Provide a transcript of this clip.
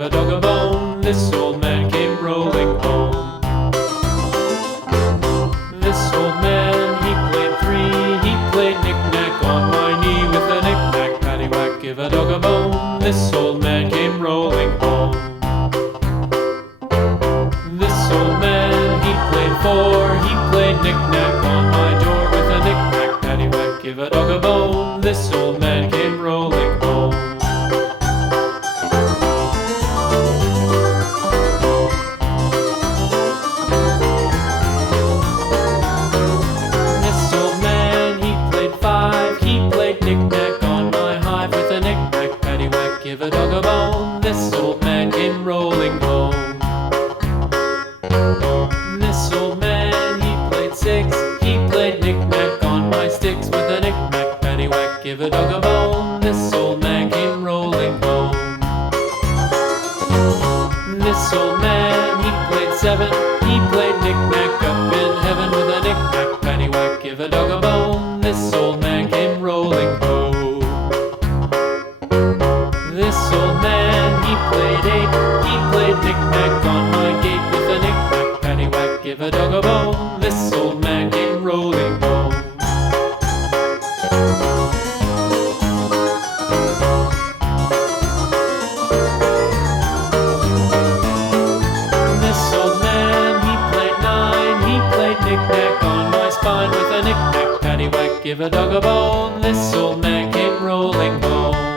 give a dog a bone. This old man came rolling home. This old man, he played three. He played knick-knack on my knee with a knick-knack, paddywhack, give a dog a bone. This old man came rolling home. This old man, he played four. He played knick-knack on my door with a knick-knack, paddywhack, give a dog a bone. This old man came rolling home. This old man, he played five. He played knick-knack on my hive with a knick-knack, paddywhack, give a dog a bone. This old man came rolling home. This old man, he played six. He played knick-knack on my sticks with a knick-knack, paddywhack, give a dog a bone. This old man came rolling home. This old man, he played seven. He played knick-knack up in heaven with a knick-knack, paddywhack, give a dog a bone. This old man came rolling home. This old man, he played eight. He played knick-knack on my gate with a knick-knack, paddywhack, give a dog a bone. This old man came rolling home. This old man, he played nine. He played knick-knack on my spine with a knick-knack, paddywhack, give a dog a bone. This old man came rolling home.